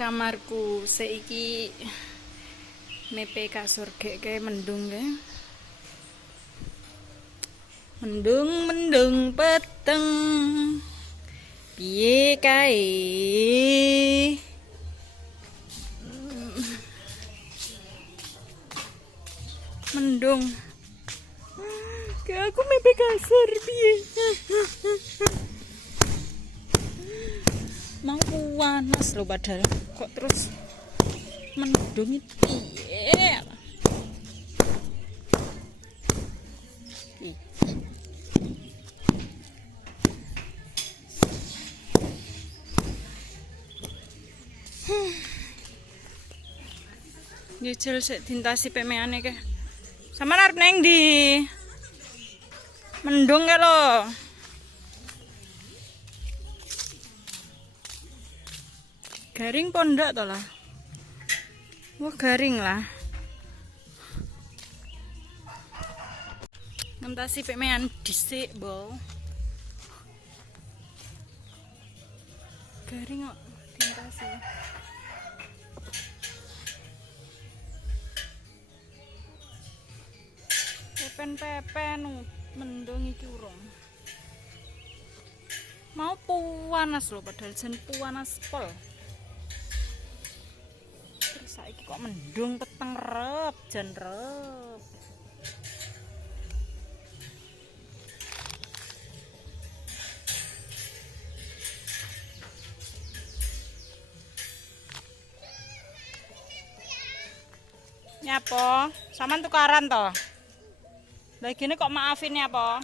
Kamarku saiki mepe kasur gek mendung ya. Mendung peteng. Piye kae? Mendung. Kayak aku mepe kasur piye? Mau panas loh padahal kok terus mendung itu piye? Jajal sik dintasi pemeane ke. Sampeyan arep nang ndi? Mendung ke lho. Garing pondak to lah. Wah garing lah. Ngentasi pemean dhisik, Bo. Garing kok dintasi. Pepen mendung iki urung. Mau panas lho padahal jen panas pol. Terus saiki kok mendung peteng rep, jan rep. Nyapa? Saman tukaran to? Lah gini kok maafin ya, Po?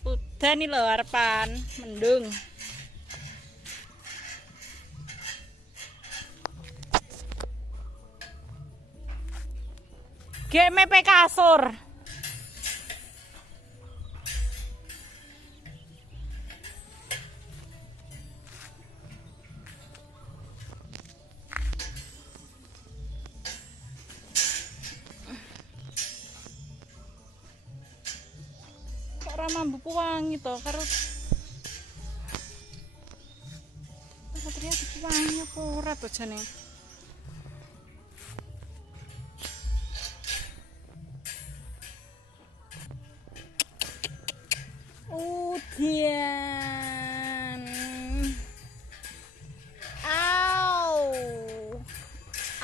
Udah nih loh harapan mendung. GMP kasur. Mambu wangi to karo Satria wangi apa ora to jane. Udian. Au.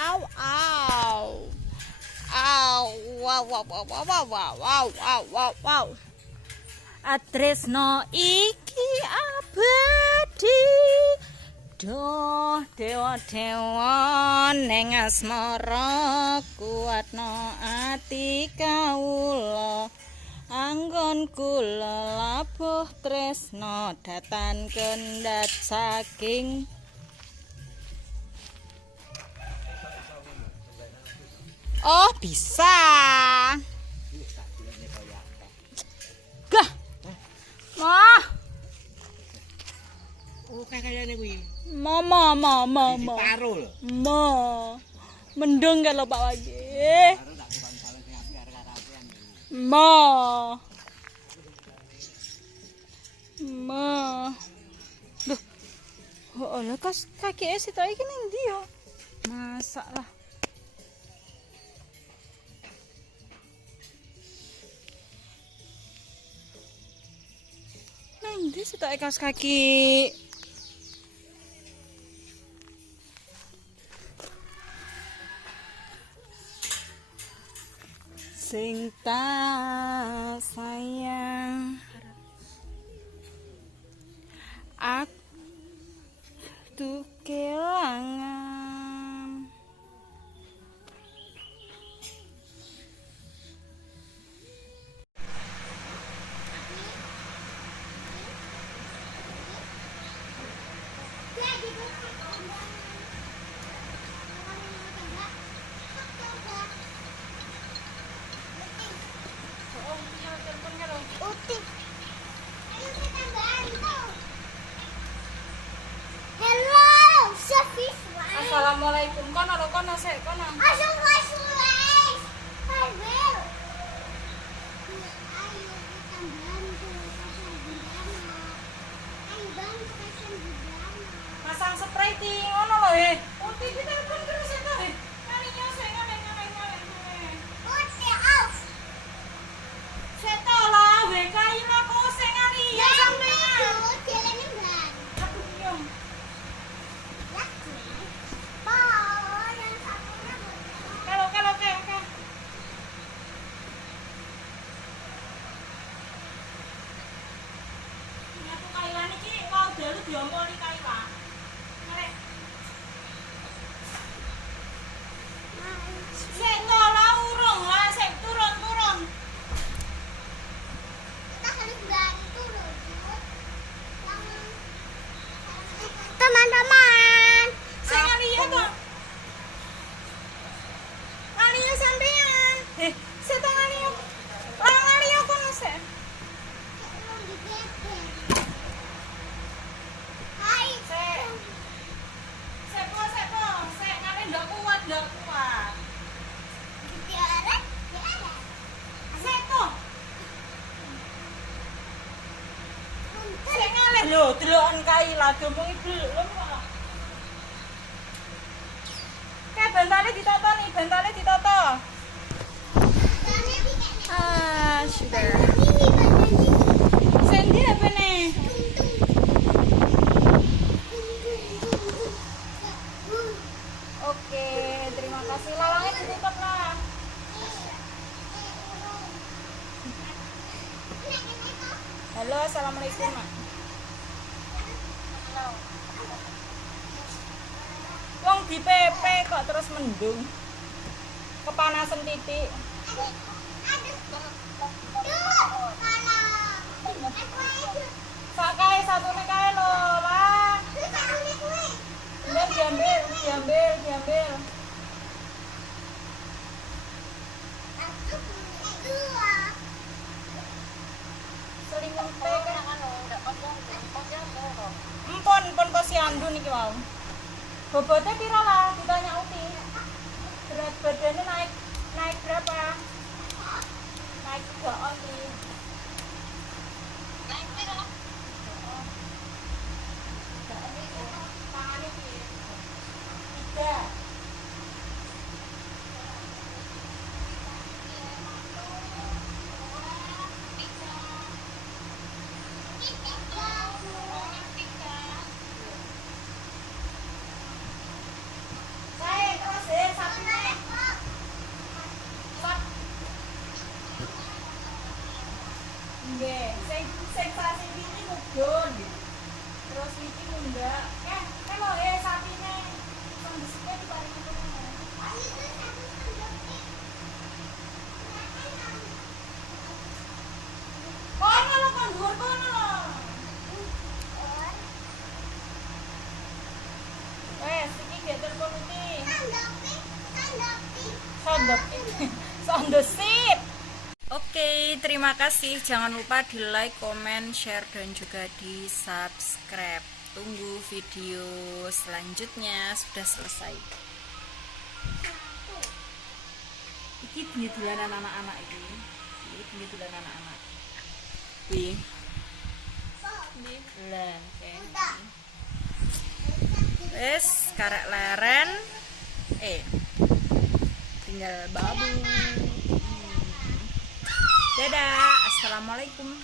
Au au. Au. Wow wow wow wow wow wow wow wow. Atresno iki abadi doh dewa-dewa ning asmara kuatno ati kawula anggon kula labuh tresno datan kendhat saking oh bisa gah mah kayaknya kuwi. Mama. Parul. Mendung kalau Pak Wagi. Ma. Duh. Oh, lah kaki situ iki ning ndi yo? Masak lah. Nang ndi situ kaos kaki? Sing tak sayang aku kelangan Assalamualaikum. Kono lho, kono sik, kono. Pasang spray ki ngono lho, he. Uti ki telepon terus itu, he. Kali nyose ngene. Seto lah, WK ila kok sing ngani ya sampean. Aku nyum. Kalau. Ini aku Kailan iki mau dalu diompoli Kailan. Arek. Sik ngolah urung lah, sik turun. Teman-teman, Sik ngaliya to. Ngaliya sampean. Sik to ngaliya. Lah ngaliya kono sik. Sik ngene ndak kuat. Sik to. Sik ngene lho, deloken Kaila gemung delok lho. Kayak bantale ditata. Ah, sugar. Sendi apa nih? Oke, terima kasih. Lalangnya ditutup lah. Halo, assalamualaikum, Mak. Wong di PP kok terus mendung. Kepanasan titik. Sakai satu nih kae lho, lah. Diambil. Selingan teh kan empon posyandu niki wau. Bobotnya pira lah ditanya Uti. Berat badannya naik berapa? Naik 3 onti. Naik pira? Tangannya piye? 3. Nggih, sensasi iki mudhun. Terus iki mundak. Lho sapine. Kondisine diparingi ngono. Kono lho kon dhuwur kono lho. Wes iki gek telepon iki. Sondosip. Oke, terima kasih. Jangan lupa di like, komen, share, dan juga di subscribe. Tunggu video selanjutnya. Sudah selesai. Iki bunyi dolanan anak-anak iki. Iki bunyi dolanan anak-anak. Wih. Lan, oke. Wes, karek leren. Tinggal babu. Dadah, assalamualaikum.